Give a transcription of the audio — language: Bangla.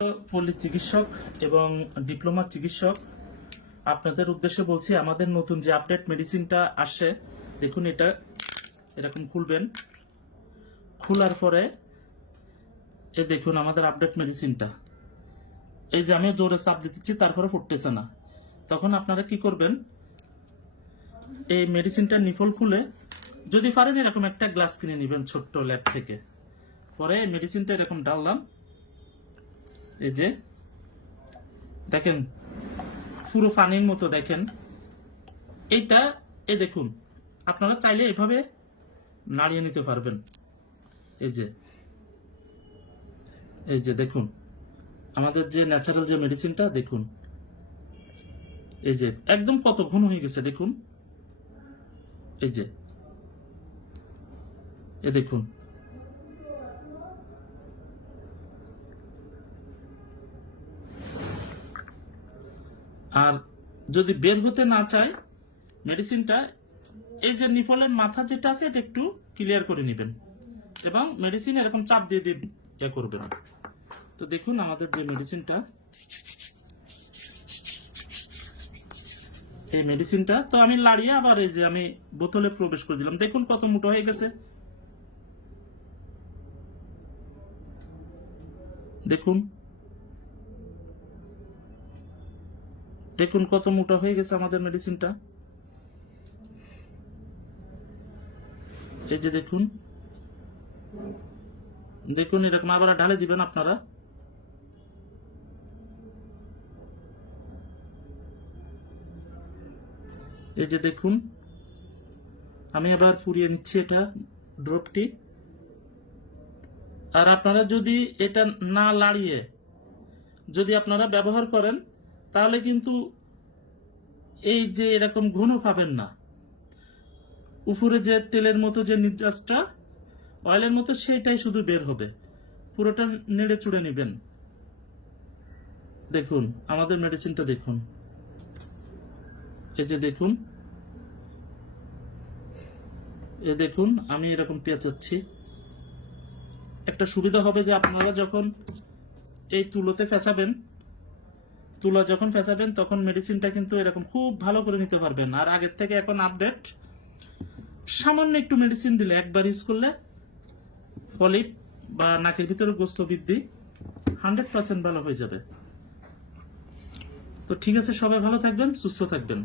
পল্লী চিকিৎসক এবং ডিপ্লোমা চিকিৎসক আপনাদের উদ্দেশ্যে বলছি, আমাদের নতুন যে আপডেট মেডিসিনটা আসছে, দেখুন এটা এরকম খুলবেন। খোলার পরে এই দেখুন আমাদের আপডেট মেডিসিনটা, এই যে আমি জোরে চাপ দিতেছি তারপরে ফুটতেছে না। তখন আপনারা কি করবেন, এই মেডিসিনটা নিপল খুলে যদি পারেন এরকম একটা গ্লাস কিনে নেবেন ছোট্ট ল্যাব থেকে। পরে মেডিসিনটা এরকম ঢাললাম, এই যে দেখেন পুরো পানির মতো, দেখেন এইটা। এই দেখুন আপনারা চাইলে এভাবে নাড়িয়ে নিতে পারবেন। এই যে দেখুন আমাদের যে ন্যাচারাল যে মেডিসিনটা, দেখুন এই যে একদম কত ঘন হয়ে গেছে, দেখুন এই যে দেখুন। আর যদি বের হতে না চায় মেডিসিনটা, এই যে নিপলের মাথা যেটা আছে এটা একটু ক্লিয়ার করে নেবেন এবং মেডিসিন এরকম চাপ দিয়ে দিয়ে করবেন। তো দেখুন আমাদের যে মেডিসিনটা, এই মেডিসিনটা তো আমি লাড়িয়ে আবার এই যে আমি বোতলে প্রবেশ করে দিলাম। দেখুন কত মোটা হয়ে গেছে, দেখুন দেখুন কত মোটা হয়ে গেছে আমাদের মেডিসিনটা। এই যে দেখুন দেখুন এরকম আবার ঢালে দিবেন আপনারা। এই যে দেখুন আমি আবার পুড়িয়ে নিচ্ছি এটা ড্রপটি। আর আপনারা যদি এটা না লাড়িয়ে যদি আপনারা ব্যবহার করেন তাহলে কিন্তু এই যে এরকম ঘন পাবেন না। উপরে যে তেলের মতো যে নির্যাসটা অয়েলের মতো সেটাই শুধু বের হবে, পুরোটা নেড়ে চুড়ে নেবেন। দেখুন আমাদের মেডিসিনটা দেখুন, এই যে দেখুন দেখুন আমি এরকম পেঁচাচ্ছি। একটা সুবিধা হবে যে আপনারা যখন এই তুলোতে ফেঁচাবেন, তুলা যখন ফেঁচাবেন তখন মেডিসিনটা কিন্তু এরকম খুব ভালো করে নিতে পারবেন। আর আগের থেকে এখন আপডেট, সামান্য একটু মেডিসিন দিলে একবার ইউজ করলে পলিপ বা নাকের ভিতরে গোস্ত বৃদ্ধি 100% ভালো হয়ে যাবে। তো ঠিক আছে, সবাই ভালো থাকবেন, সুস্থ থাকবেন।